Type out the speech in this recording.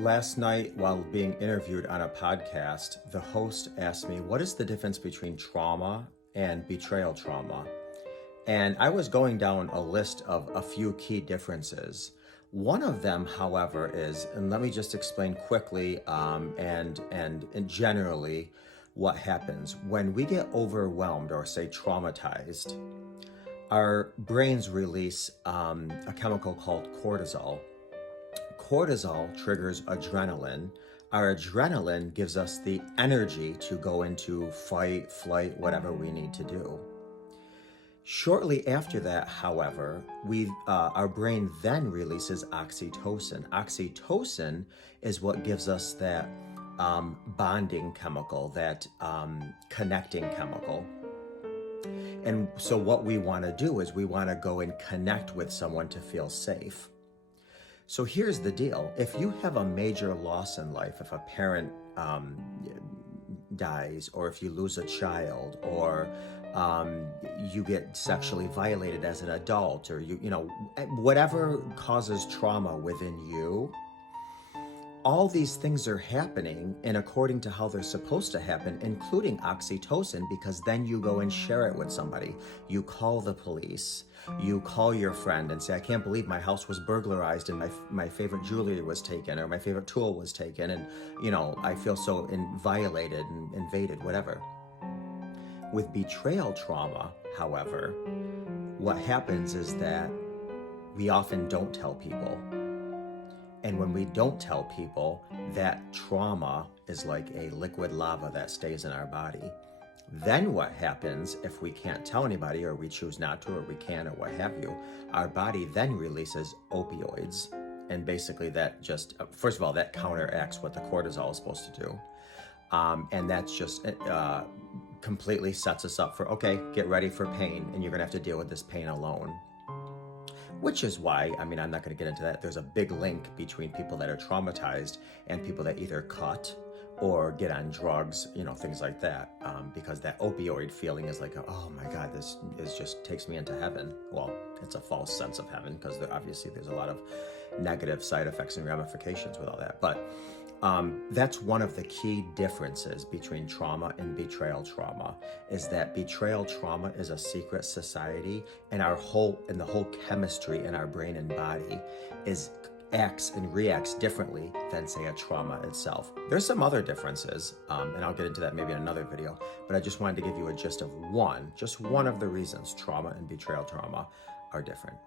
Last night, while being interviewed on a podcast, the host asked me, what is the difference between trauma and betrayal trauma? And I was going down a list of a few key differences. One of them, however, is, and let me just explain quickly and generally what happens. When we get overwhelmed or say traumatized, our brains release a chemical called cortisol. Cortisol triggers adrenaline. Our adrenaline gives us the energy to go into fight, flight, whatever we need to do. Shortly after that, however, our brain then releases oxytocin. Oxytocin is what gives us that bonding chemical, that connecting chemical. And so what we want to do is we want to go and connect with someone to feel safe. So here's the deal. If you have a major loss in life, if a parent dies, or if you lose a child, or you get sexually violated as an adult, or whatever causes trauma within you, all these things are happening and according to how they're supposed to happen, including oxytocin, because then you go and share it with somebody. You call the police, you call your friend and say, I can't believe my house was burglarized and my favorite jewelry was taken, or my favorite tool was taken, and I feel so violated and invaded, whatever. With betrayal trauma, however, what happens is that we often don't tell people. And when we don't tell people, that trauma is like a liquid lava that stays in our body. Then what happens if we can't tell anybody, or we choose not to, or we can, or what have you, our body then releases opioids. And basically that just, first of all, that counteracts what the cortisol is supposed to do. And that's just completely sets us up for, okay, get ready for pain, and you're gonna have to deal with this pain alone. Which is why, I'm not going to get into that, there's a big link between people that are traumatized and people that either cut or get on drugs, things like that. Because that opioid feeling is like, oh my God, this just takes me into heaven. Well, it's a false sense of heaven, because obviously there's a lot of negative side effects and ramifications with all that. But that's one of the key differences between trauma and betrayal trauma, is that betrayal trauma is a secret society, and the whole chemistry in our brain and body acts and reacts differently than, say, a trauma itself. There's some other differences, and I'll get into that maybe in another video, but I just wanted to give you a gist of just one of the reasons trauma and betrayal trauma are different.